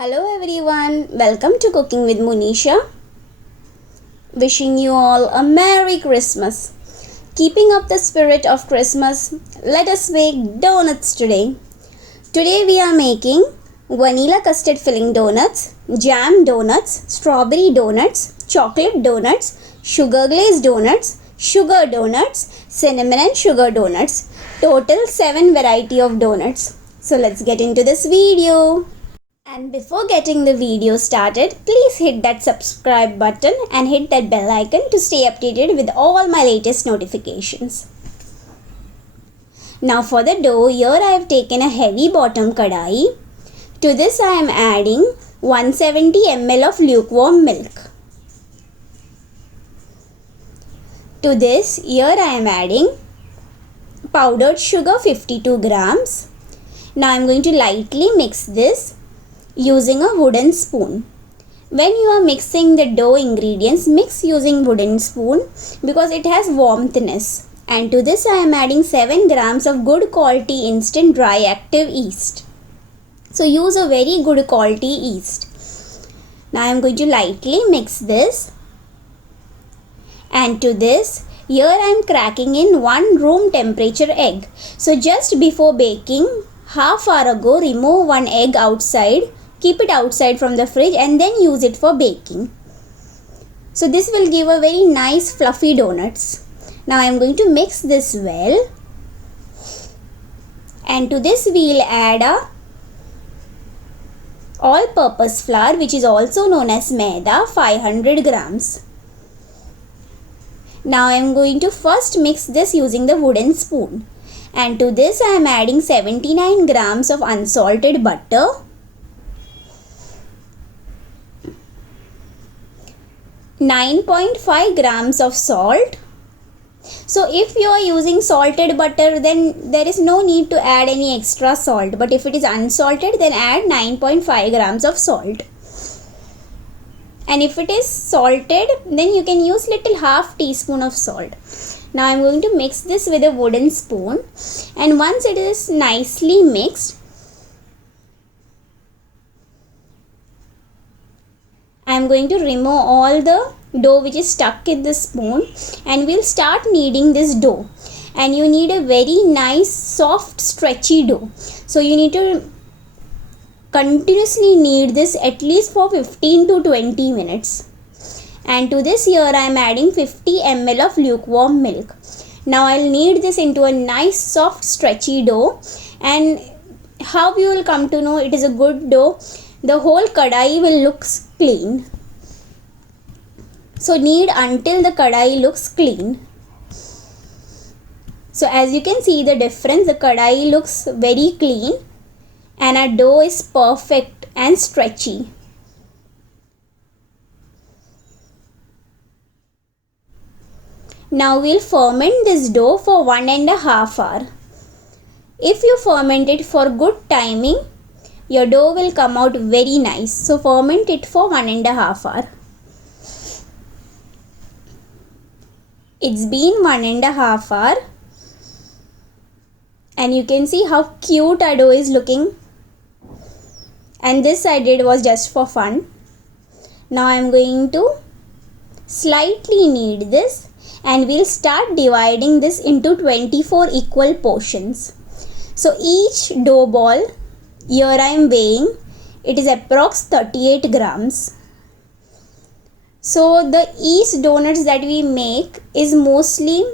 Hello everyone, welcome to Cooking with Munisha. Wishing you all a Merry Christmas. Keeping up the spirit of Christmas, let us make donuts today. Today we are making vanilla custard filling donuts, jam donuts, strawberry donuts, chocolate donuts, sugar glazed donuts, sugar donuts, cinnamon and sugar donuts. Total 7 variety of donuts. So let's get into this video. And before getting the video started, please hit that subscribe button and hit that bell icon to stay updated with all my latest notifications. Now for the dough, here I have taken a heavy bottom kadai. To this I am adding 170 ml of lukewarm milk. To this, here I am adding powdered sugar 52 grams. Now I am going to lightly mix this using a wooden spoon. When you are mixing the dough ingredients, mix using wooden spoon because it has warmthness. And to this I am adding 7 grams of good quality instant dry active yeast. So use a very good quality yeast. Now I am going to lightly mix this. And to this, here I am cracking in 1 room temperature egg. So just before baking, half hour ago, remove 1 egg outside. Keep it outside from the fridge and then use it for baking. So this will give a very nice fluffy donuts. Now I am going to mix this well. And to this we will add a all-purpose flour, which is also known as maida, 500 grams. Now I am going to first mix this using the wooden spoon. And to this I am adding 79 grams of unsalted butter, 9.5 grams of salt. So if you are using salted butter, then there is no need to add any extra salt. But if it is unsalted, then add 9.5 grams of salt. And if it is salted, then you can use little half teaspoon of salt. Now I am going to mix this with a wooden spoon. And once it is nicely mixed, I am going to remove all the dough which is stuck in the spoon and we'll start kneading this dough. And you need a very nice soft stretchy dough. So you need to continuously knead this at least for 15 to 20 minutes. And to this, here I am adding 50 ml of lukewarm milk. Now I'll knead this into a nice soft stretchy dough. And how you will come to know it is a good dough, the whole kadai will look clean. So knead until the kadai looks clean. So as you can see the difference, the kadai looks very clean and our dough is perfect and stretchy. Now we'll ferment this dough for 1.5 hours. If you ferment it for good timing, your dough will come out very nice. So ferment it for 1.5 hours. It's been 1.5 hours. And you can see how cute our dough is looking. And this I did was just for fun. Now I am going to slightly knead this. And we'll start dividing this into 24 equal portions. So each dough ball, here I am weighing, it is approx 38 grams. So the yeast donuts that we make is mostly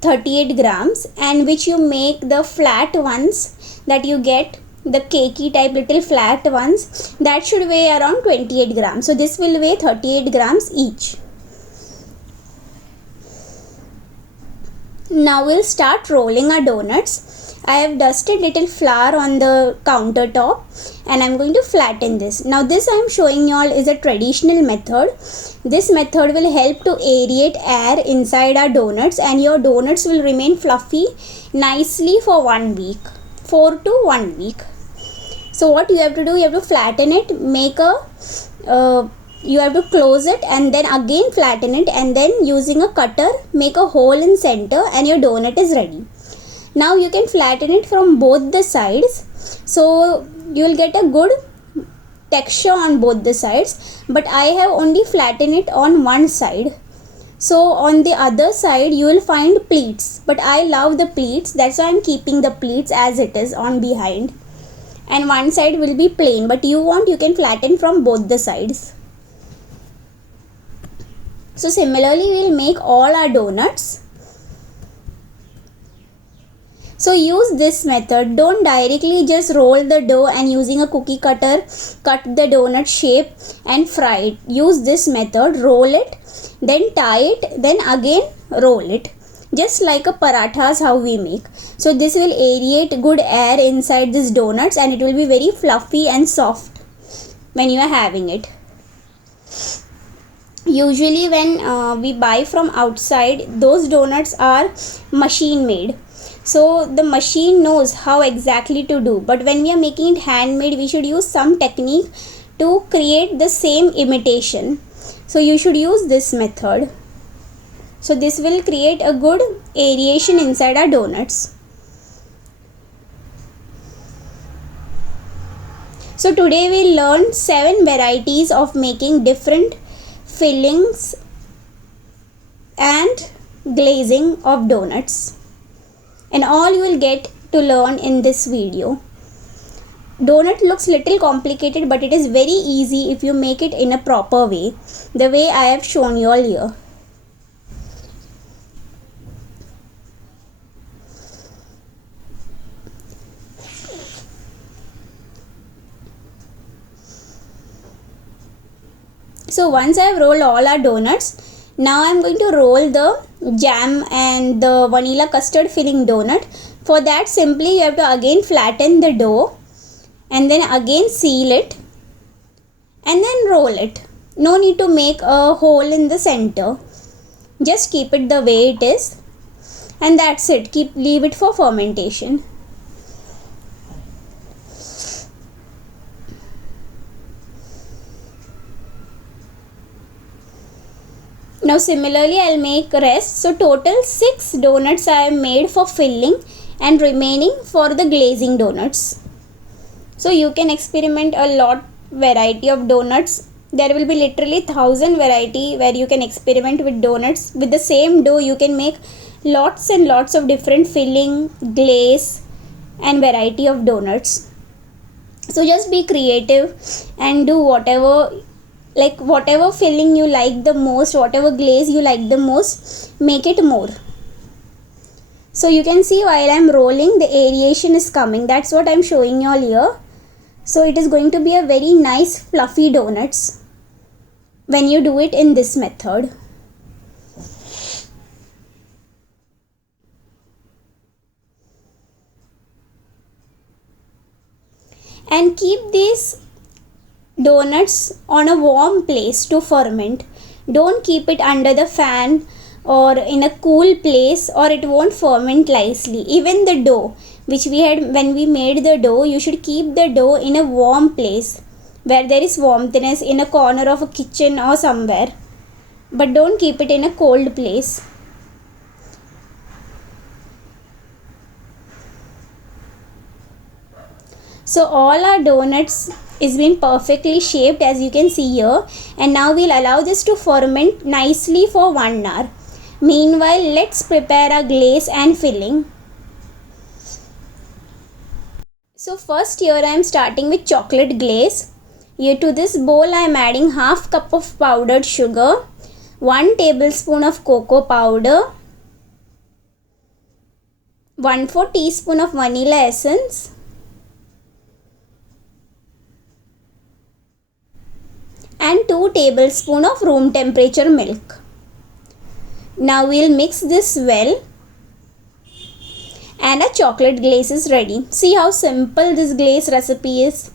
38 grams, and which you make the flat ones that you get, the cakey type little flat ones, that should weigh around 28 grams. So this will weigh 38 grams each. Now we'll start rolling our donuts. I have dusted little flour on the countertop and I'm going to flatten this. Now this I am showing you all is a traditional method. This method will help to aerate air inside our donuts and your donuts will remain fluffy nicely for 1 week. 4 to 1 week. So what you have to do, you have to flatten it, you have to close it and then again flatten it and then using a cutter make a hole in center and your donut is ready. Now you can flatten it from both the sides. So you will get a good texture on both the sides, but I have only flattened it on one side. So on the other side you will find pleats, but I love the pleats, that's why I'm keeping the pleats as it is on behind, and one side will be plain, but you can flatten from both the sides. So similarly we'll make all our donuts. So use this method. Don't directly just roll the dough and using a cookie cutter cut the donut shape and fry it. Use this method. Roll it, then tie it, then again roll it. Just like a parathas how we make. So this will aerate good air inside these donuts and it will be very fluffy and soft when you are having it. Usually when we buy from outside, those donuts are machine made. So the machine knows how exactly to do, but when we are making it handmade, we should use some technique to create the same imitation. So you should use this method. So this will create a good aeration inside our donuts. So today we learned 7 varieties of making different fillings and glazing of donuts. And all you will get to learn in this video. Donut looks little complicated, but it is very easy if you make it in a proper way, the way I have shown you all here. So once I have rolled all our donuts, now I am going to roll the jam and the vanilla custard filling donut. For that simply you have to again flatten the dough and then again seal it and then roll it. No need to make a hole in the center. Just keep it the way it is and that's it. Leave it for fermentation. Now similarly I'll make rest. So total 6 donuts I have made for filling and remaining for the glazing donuts. So you can experiment a lot variety of donuts. There will be literally 1000 variety where you can experiment with donuts. With the same dough you can make lots and lots of different filling, glaze and variety of donuts. So just be creative and do whatever filling you like the most, whatever glaze you like the most, make it more. So you can see while I am rolling the aeration is coming. That's what I am showing you all here. So it is going to be a very nice fluffy donuts when you do it in this method. And keep these donuts on a warm place to ferment. Don't keep it under the fan or in a cool place or it won't ferment nicely. Even the dough which we had when we made the dough, you should keep the dough in a warm place where there is warmthness, in a corner of a kitchen or somewhere, but don't keep it in a cold place. So all our donuts is been perfectly shaped as you can see here, and now we'll allow this to ferment nicely for 1 hour. Meanwhile, let's prepare our glaze and filling. So first here I am starting with chocolate glaze. Here to this bowl I am adding half cup of powdered sugar, 1 tablespoon of cocoa powder, 1/4 teaspoon of vanilla essence, and 2 tablespoons of room temperature milk. Now we'll mix this well and a chocolate glaze is ready. See how simple this glaze recipe is.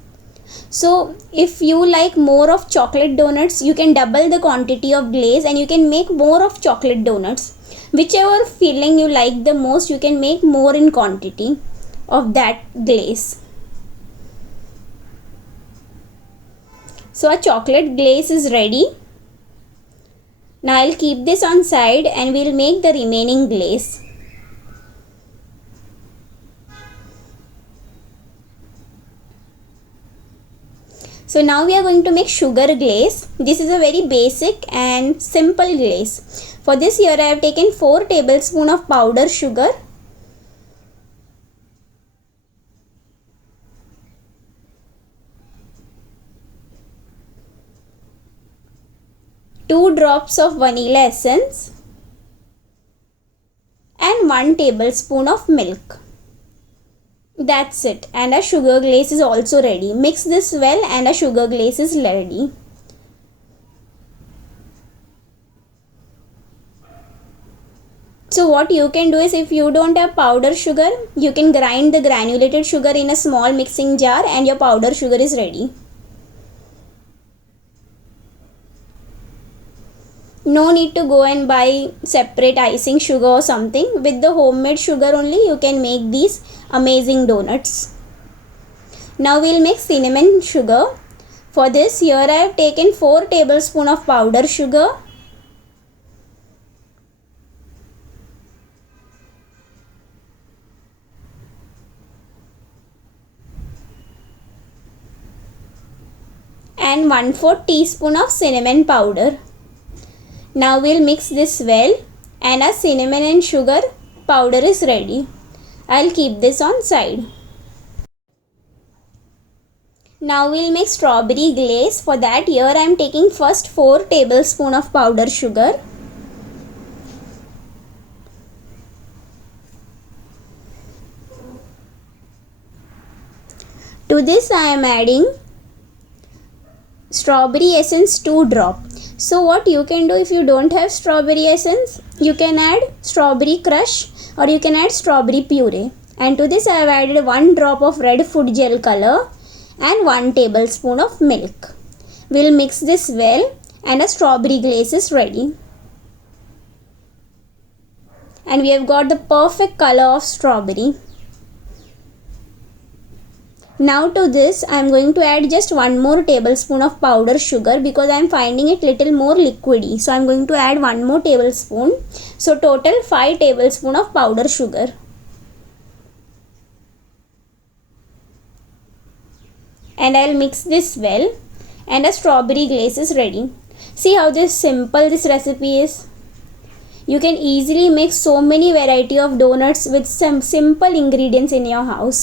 So if you like more of chocolate donuts, you can double the quantity of glaze and you can make more of chocolate donuts. Whichever filling you like the most, you can make more in quantity of that glaze. So our chocolate glaze is ready. Now I'll keep this on side and we'll make the remaining glaze. So now we are going to make sugar glaze. This is a very basic and simple glaze. For this, here I have taken 4 tablespoons of powdered sugar, 2 drops of vanilla essence and 1 tablespoon of milk. That's it, and our sugar glaze is also ready. Mix this well and our sugar glaze is ready. So what you can do is, if you don't have powder sugar, you can grind the granulated sugar in a small mixing jar and your powder sugar is ready. No need to go and buy separate icing sugar or something. With the homemade sugar only you can make these amazing donuts. Now we'll make cinnamon sugar. For this, here I have taken 4 tablespoons of powder sugar, and 1/4 teaspoon of cinnamon powder. Now we'll mix this well and our cinnamon and sugar powder is ready. I'll keep this on side. Now we'll make strawberry glaze. For that, here I am taking first 4 tablespoons of powdered sugar, to this I am adding strawberry essence 2 drop. So what you can do, if you don't have strawberry essence, you can add strawberry crush or you can add strawberry puree. And to this I have added 1 drop of red food gel color and 1 tablespoon of milk. We'll mix this well and a strawberry glaze is ready. And we have got the perfect color of strawberry. Now to this I am going to add just 1 more tablespoon of powdered sugar because I am finding it little more liquidy. So I am going to add 1 more tablespoon. So total 5 tablespoons of powdered sugar. And I will mix this well and a strawberry glaze is ready. See how simple this recipe is. You can easily make so many variety of donuts with some simple ingredients in your house.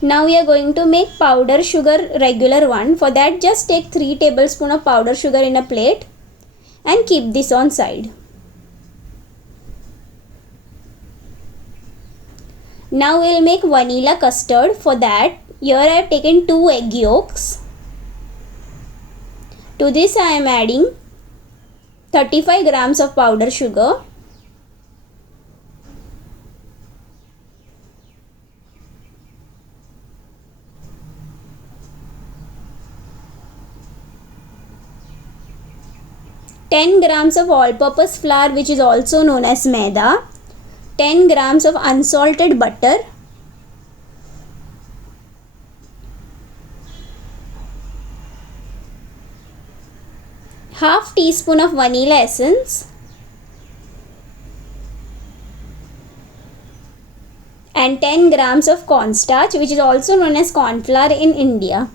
Now we are going to make powder sugar regular one. For that, just take 3 tablespoons of powder sugar in a plate and keep this on side. Now we will make vanilla custard. For that, here I have taken 2 egg yolks. To this I am adding 35 grams of powder sugar, ten grams of all-purpose flour, which is also known as maida, 10 grams of unsalted butter, half teaspoon of vanilla essence, and 10 grams of cornstarch, which is also known as corn flour in India.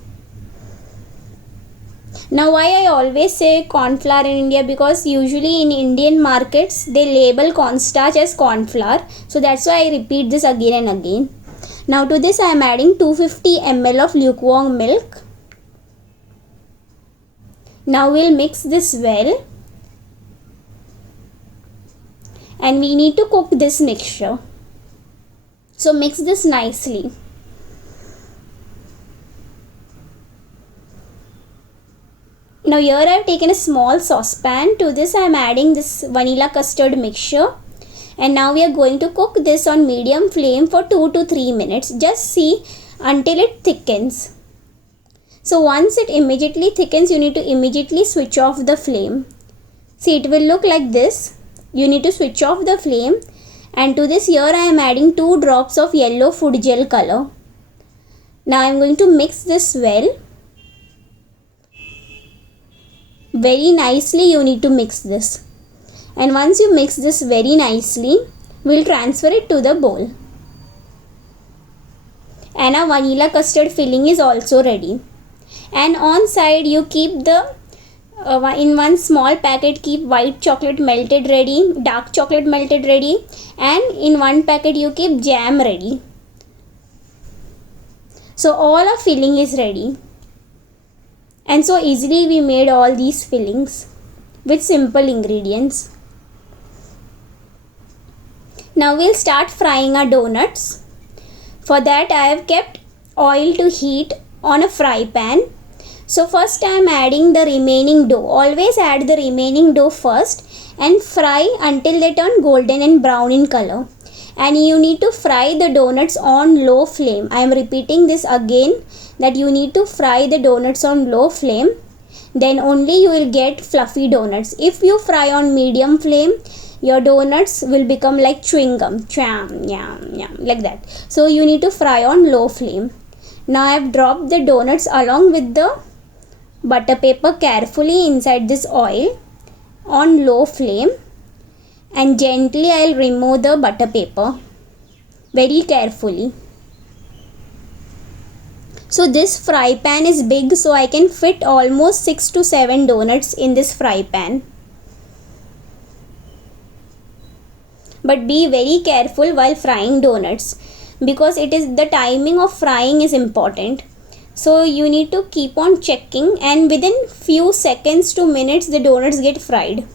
Now why I always say corn flour in India, because usually in Indian markets they label cornstarch as corn flour, so that's why I repeat this again and again. Now to this I am adding 250 ml of lukewarm milk. Now we'll mix this well and we need to cook this mixture. So mix this nicely. Now here I have taken a small saucepan. To this I am adding this vanilla custard mixture, and now we are going to cook this on medium flame for 2 to 3 minutes. Just see until it thickens. So once it immediately thickens, you need to immediately switch off the flame. See, it will look like this. You need to switch off the flame, and to this here I am adding 2 drops of yellow food gel color. Now I am going to mix this well. Very nicely you need to mix this, and once you mix this very nicely, we'll transfer it to the bowl. and a vanilla custard filling is also ready. And on side you keep the in one small packet keep white chocolate melted ready, dark chocolate melted ready, and in one packet you keep jam ready. So all our filling is ready, and so easily we made all these fillings with simple ingredients. Now we'll start frying our donuts. For that I have kept oil to heat on a fry pan. So first I am adding the remaining dough. Always add the remaining dough first and fry until they turn golden and brown in color. And you need to fry the donuts on low flame. I am repeating this again, that you need to fry the donuts on low flame. Then only you will get fluffy donuts. If you fry on medium flame, your donuts will become like chewing gum, cham, yam, yam, like that. So you need to fry on low flame. Now I have dropped the donuts along with the butter paper carefully inside this oil on low flame, and gently I will remove the butter paper very carefully. So this fry pan is big, so I can fit almost 6 to 7 donuts in this fry pan. But be very careful while frying donuts, because the timing of frying is important. So you need to keep on checking, and within few seconds to minutes the donuts get fried.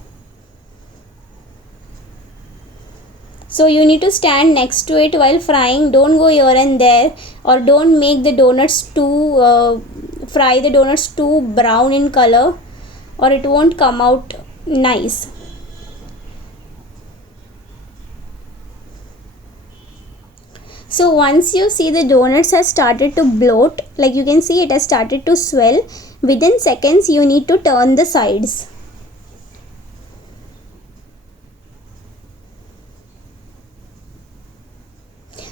So you need to stand next to it while frying. Don't go here and there, or don't make the donuts fry the donuts too brown in color, or it won't come out nice. So once you see the donuts has started to bloat, like you can see it has started to swell, within seconds you need to turn the sides.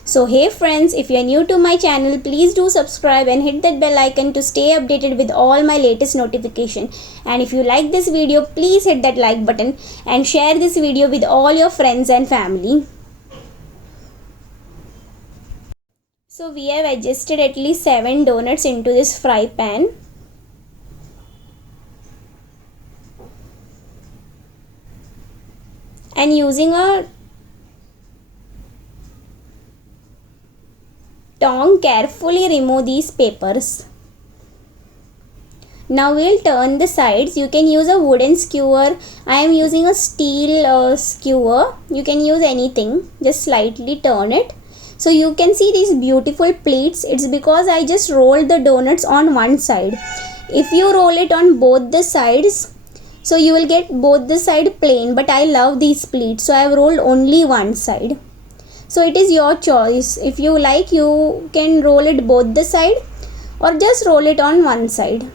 So hey friends, if you are new to my channel, please do subscribe and hit that bell icon to stay updated with all my latest notification. And if you like this video, please hit that like button and share this video with all your friends and family. So we have adjusted at least 7 donuts into this fry pan. And using a tongue, carefully remove these papers. Now we'll turn the sides. You can use a wooden skewer. I am using a steel skewer. You can use anything. Just slightly turn it. So you can see these beautiful pleats. It's because I just rolled the donuts on one side. If you roll it on both the sides, so you will get both the side plain, but I love these pleats, so I have rolled only one side. So it is your choice. If you like, you can roll it both the side or just roll it on one side.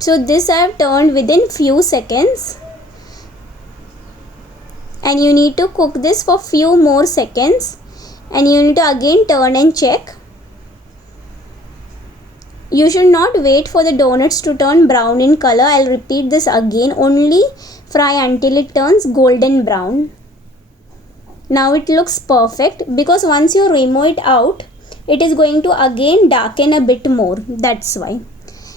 So this I have turned within few seconds. And you need to cook this for few more seconds, and you need to again turn and check. You should not wait for the donuts to turn brown in color. I'll repeat this again. Only fry until it turns golden brown. Now it looks perfect, because once you remove it out, it is going to again darken a bit more. That's why.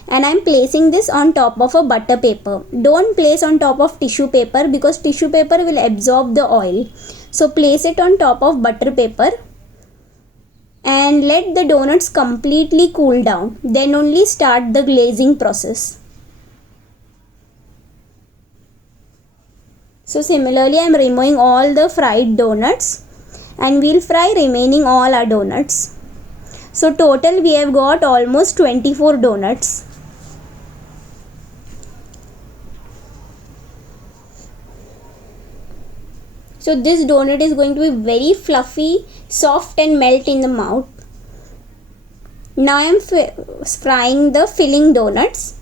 And I am placing this on top of a butter paper. Don't place on top of tissue paper, because tissue paper will absorb the oil. So place it on top of butter paper and let the donuts completely cool down. Then only start the glazing process. So similarly I am removing all the fried donuts, and we'll fry remaining all our donuts. So total we have got almost 24 donuts. So this donut is going to be very fluffy, soft and melt in the mouth. Now I am frying the filling donuts.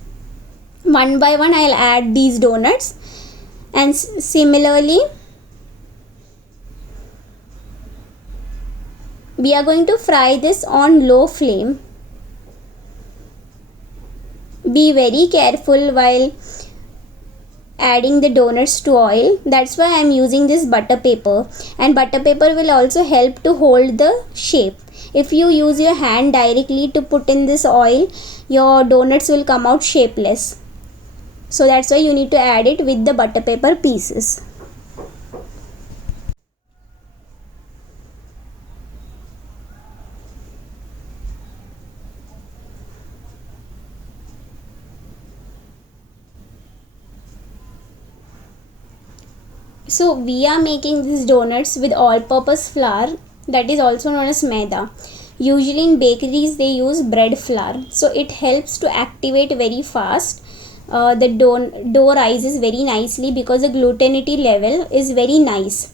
One by one I will add these donuts, and similarly we are going to fry this on low flame. Be very careful while adding the donuts to oil. That's why I'm using this butter paper, and butter paper will also help to hold the shape. If you use your hand directly to put in this oil, your donuts will come out shapeless. So that's why you need to add it with the butter paper pieces. So we are making these donuts with all-purpose flour, that is also known as maida. Usually in bakeries they use bread flour, so it helps to activate very fast. The dough rises very nicely because the glutenity level is very nice.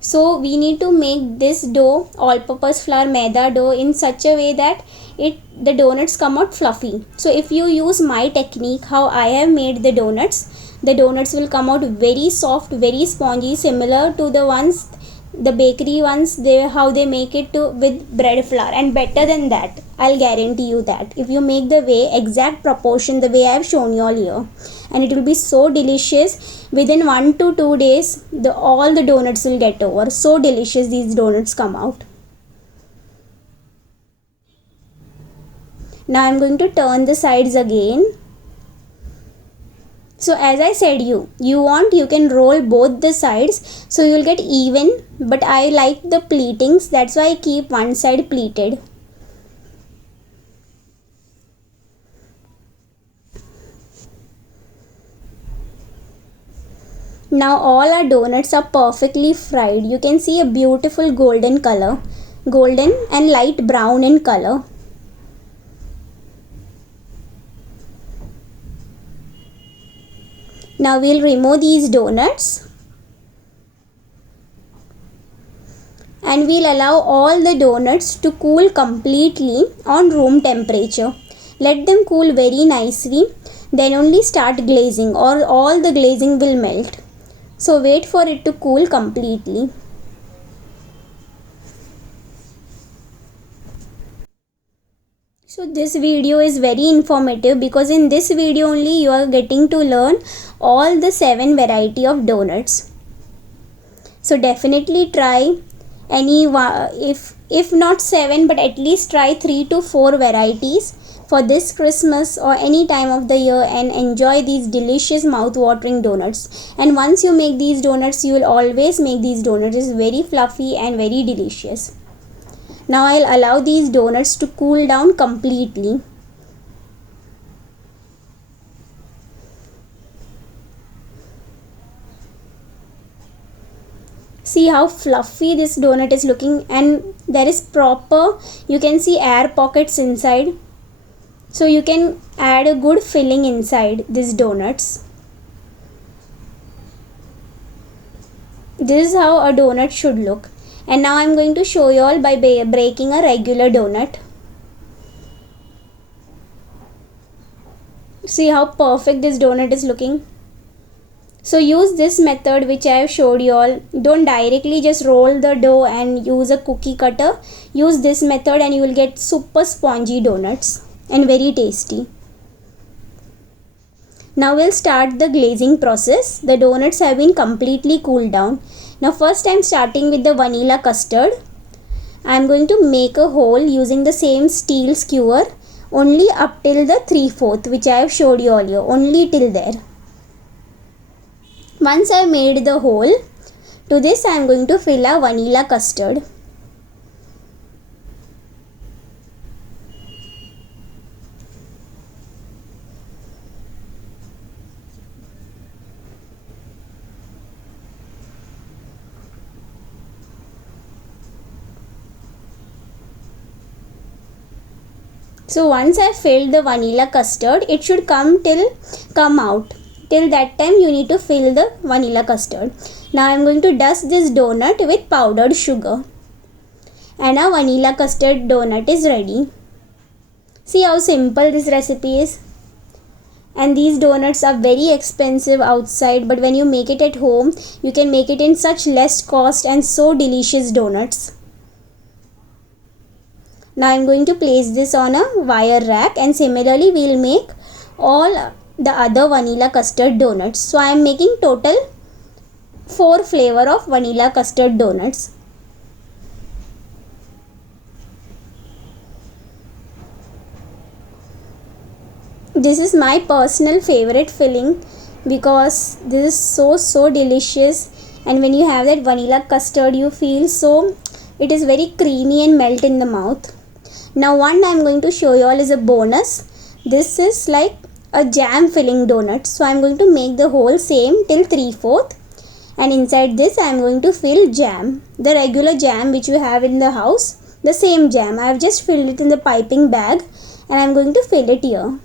So we need to make this dough, all-purpose flour maida dough, in such a way that the donuts come out fluffy. So if you use my technique, how I have made the donuts will come out very soft, very spongy, similar to the bakery ones, how they make it with bread flour, and better than that. I'll guarantee you that if you make the exact proportion the way I have shown you all here, and it will be so delicious. Within 1 to 2 days, all the donuts will get over. So delicious these donuts come out. Now I'm going to turn the sides again. So as I said, you can roll both the sides, so you'll get even, but I like the pleatings, that's why I keep one side pleated. Now all our donuts are perfectly fried. You can see a beautiful golden color, golden and light brown in color. Now we'll remove these donuts, and we'll allow all the donuts to cool completely on room temperature. Let them cool very nicely, then only start glazing, or all the glazing will melt. So wait for it to cool completely. So this video is very informative, because in this video only you are getting to learn all the 7 variety of donuts. So definitely try any, if not 7, but at least try 3 to 4 varieties for this Christmas or any time of the year, and enjoy these delicious mouth-watering donuts. And once you make these donuts, you will always make these donuts. It's very fluffy and very delicious. Now I'll allow these donuts to cool down completely. See how fluffy this donut is looking, and there is proper, you can see air pockets inside. So you can add a good filling inside these donuts. This is how a donut should look. And now I'm going to show you all by breaking a regular donut. See how perfect this donut is looking. So use this method which I have showed you all. Don't directly just roll the dough and use a cookie cutter. Use this method and you will get super spongy donuts and very tasty. Now we'll start the glazing process. The donuts have been completely cooled down. Now first I'm starting with the vanilla custard. I'm going to make a hole using the same steel skewer only up till the 3/4, which I have showed you earlier, only till there. Once I made the hole, to this I am going to fill a vanilla custard. So once I filled the vanilla custard, it should come out. Till that time you need to fill the vanilla custard. Now I am going to dust this donut with powdered sugar. And our vanilla custard donut is ready. See how simple this recipe is. And these donuts are very expensive outside, but when you make it at home, you can make it in such less cost and so delicious donuts. Now I am going to place this on a wire rack, and similarly we will make all the other vanilla custard donuts. So I am making total 4 flavor of vanilla custard donuts. This is my personal favorite filling because this is so delicious, and when you have that vanilla custard you feel so it is very creamy and melt in the mouth. Now one I am going to show you all is a bonus. This is like a jam filling donut. So I am going to make the whole same till 3/4, and inside this I am going to fill jam. The regular jam which you have in the house, the same jam. I have just filled it in the piping bag and I am going to fill it here.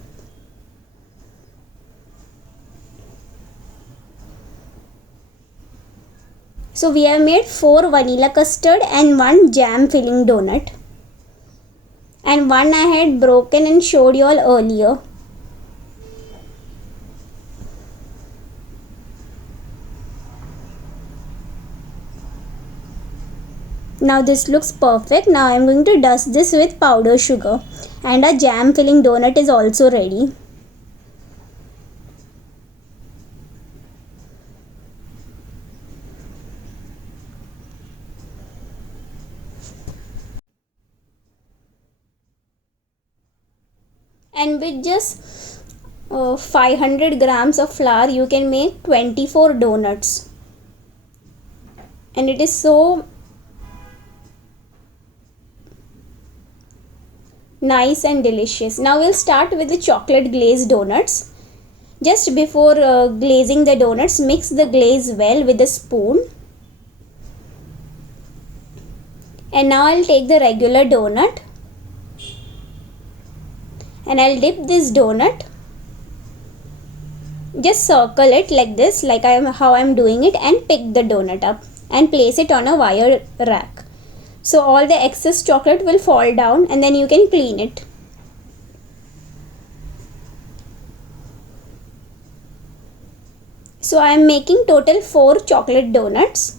So we have made 4 vanilla custard and 1 jam filling donut. And one I had broken and showed you all earlier. Now this looks perfect. Now I am going to dust this with powder sugar, and a jam filling donut is also ready. And with just 500 grams of flour you can make 24 donuts, and it is so nice and delicious. Now we'll start with the chocolate glazed donuts. Just before glazing the donuts, mix the glaze well with a spoon. And now I'll take the regular donut and I'll dip this donut, just circle it like this, like how I'm doing it, and pick the donut up and place it on a wire rack. So all the excess chocolate will fall down and then you can clean it. So I am making total 4 chocolate donuts.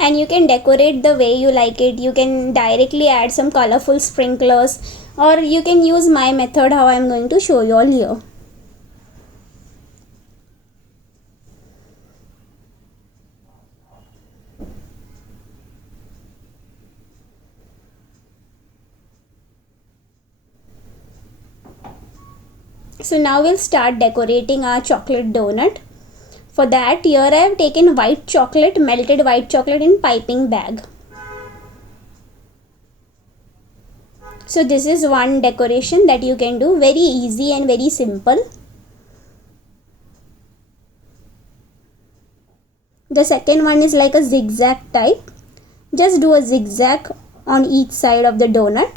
And you can decorate the way you like it. You can directly add some colorful sprinklers, or you can use my method how I am going to show you all here. So now we'll start decorating our chocolate donut. For that, here I have taken white chocolate, melted white chocolate in piping bag. So this is one decoration that you can do, very easy and very simple. The second one is like a zigzag type. Just do a zigzag on each side of the donut.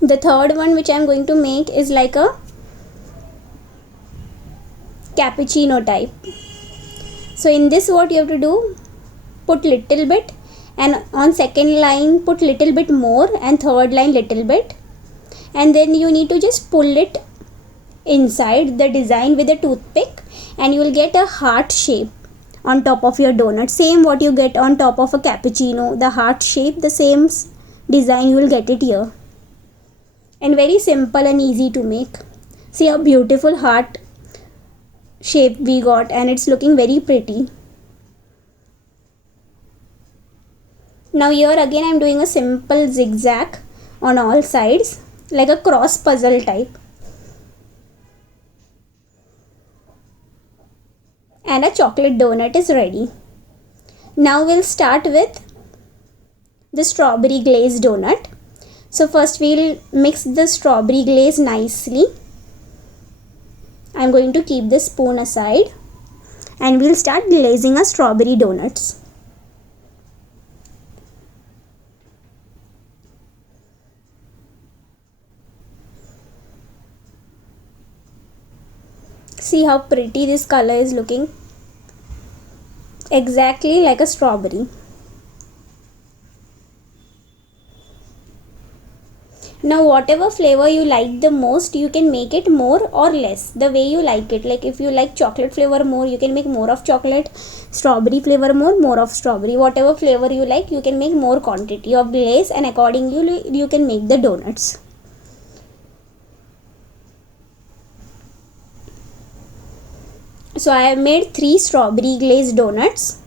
The third one which I am going to make is like a cappuccino type. So in this what you have to do, put little bit, and on second line put little bit more, and third line little bit, and then you need to just pull it inside the design with a toothpick and you will get a heart shape on top of your donut. Same what you get on top of a cappuccino, the heart shape, the same design you will get it here. And very simple and easy to make. See how beautiful heart shape we got, and it's looking very pretty. Now here again I am doing a simple zigzag on all sides, like a cross puzzle type. And a chocolate donut is ready. Now we'll start with the strawberry glazed donut. So first we'll mix the strawberry glaze nicely. I'm going to keep the spoon aside and we'll start glazing our strawberry donuts. See how pretty this color is looking. Exactly like a strawberry. Now whatever flavor you like the most, you can make it more or less the way you like it. Like if you like chocolate flavor more, you can make more of chocolate. Strawberry flavor more of strawberry. Whatever flavor you like, you can make more quantity of glaze, and accordingly you can make the donuts. So I have made 3 strawberry glazed donuts,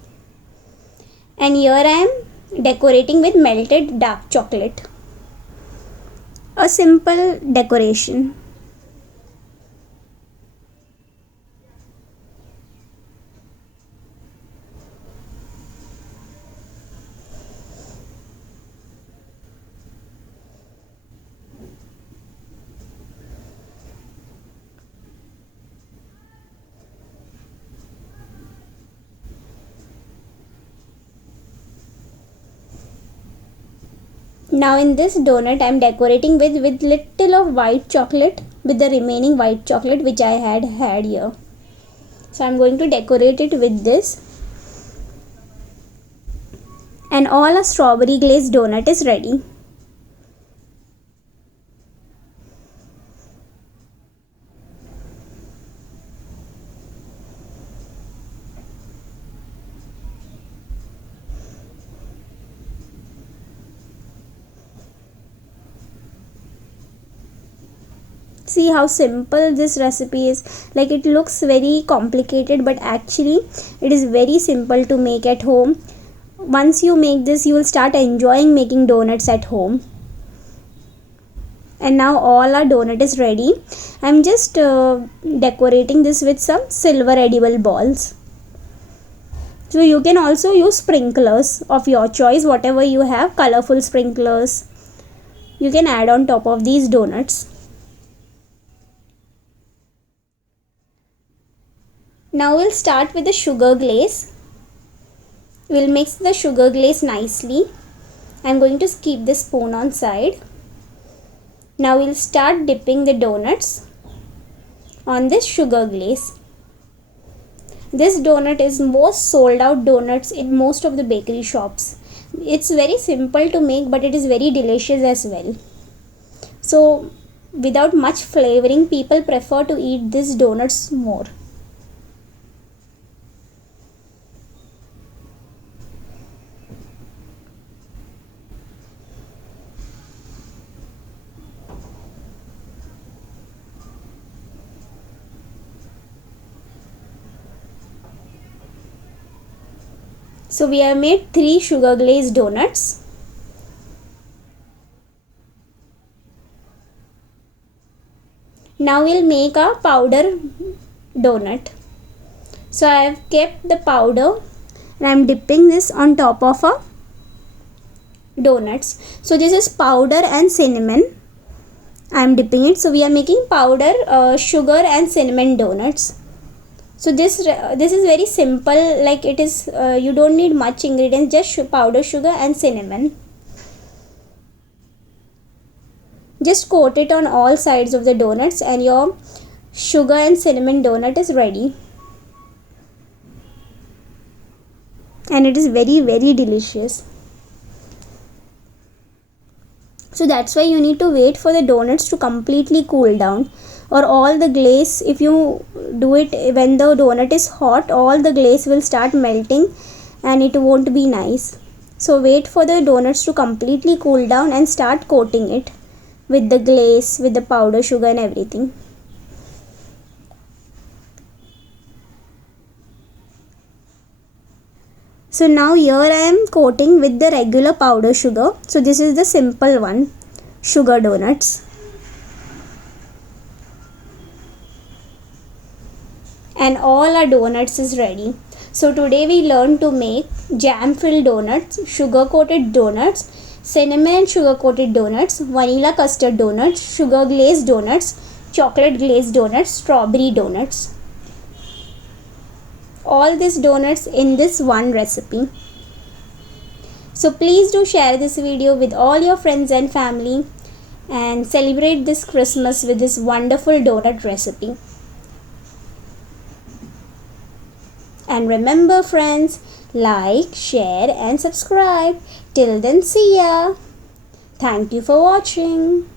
and here I am decorating with melted dark chocolate. A simple decoration. Now in this donut I am decorating with little of white chocolate, with the remaining white chocolate which I had here. So I am going to decorate it with this, and all a strawberry glazed donut is ready. See how simple this recipe is. Like it looks very complicated, but actually it is very simple to make at home. Once you make this, you will start enjoying making donuts at home. And now all our donut is ready. I'm just decorating this with some silver edible balls. So you can also use sprinklers of your choice, whatever you have, colorful sprinklers you can add on top of these donuts. Now we'll start with the sugar glaze. We'll mix the sugar glaze nicely. I'm going to keep the spoon on side. Now we'll start dipping the donuts on this sugar glaze. This donut is most sold out donuts in most of the bakery shops. It's very simple to make, but it is very delicious as well. So without much flavoring, people prefer to eat these donuts more. So we have made 3 sugar glazed donuts. Now we'll make a powder donut. So I have kept the powder and I am dipping this on top of a donuts. So this is powder and cinnamon. I am dipping it. So we are making powder, sugar and cinnamon donuts. So this is very simple. Like it is, you don't need much ingredients, just powder, sugar and cinnamon. Just coat it on all sides of the donuts and your sugar and cinnamon donut is ready. And it is very, very delicious. So that's why you need to wait for the donuts to completely cool down, or all the glaze, if you do it when the donut is hot, all the glaze will start melting and it won't be nice. So wait for the donuts to completely cool down and start coating it with the glaze, with the powder sugar and everything. So now here I am coating with the regular powder sugar. So this is the simple one, sugar donuts. And all our donuts is ready. So today we learned to make jam filled donuts, sugar coated donuts, cinnamon and sugar coated donuts, vanilla custard donuts, sugar glazed donuts, chocolate glazed donuts, strawberry donuts. All these donuts in this one recipe. So please do share this video with all your friends and family and celebrate this Christmas with this wonderful donut recipe. And remember friends, like, share and subscribe. Till then, see ya. Thank you for watching.